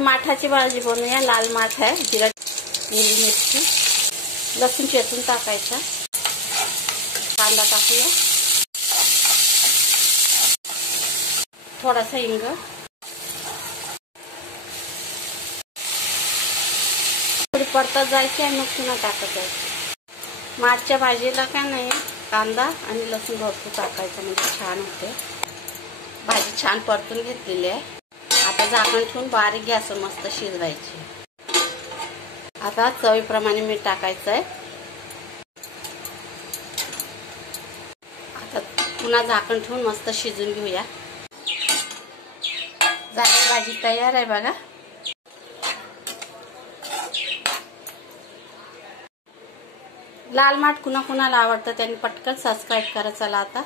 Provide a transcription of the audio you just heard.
माठाची भाजी बनवूया। लाल माठ आहे, जिरा हिरवी मिरची लसूण चेचून टाकायचा, कांदा टाकूया, थोडासा हिंग, थोडी परतत जायची आणि मग पुन्हा टाकत जायची। माठच्या भाजीला काय नाही, कांदा आणि लसूण भरपूर टाकायचं म्हणजे छान होते। भाजी छान परतून घेतलेली आहे। आता झाकण ठेवून बारीक गॅसवर मस्त शिजवायची। आता चवीप्रमाणे मीठ टाकायचं आहे। आता पुन्हा झाकण ठेवून मस्त शिजून घेऊया। झाली भाजी तयार आहे बघा। लाल माठ कुणाकुणाला आवडतं त्यांनी पटकन सबस्क्राईब करा। चला आता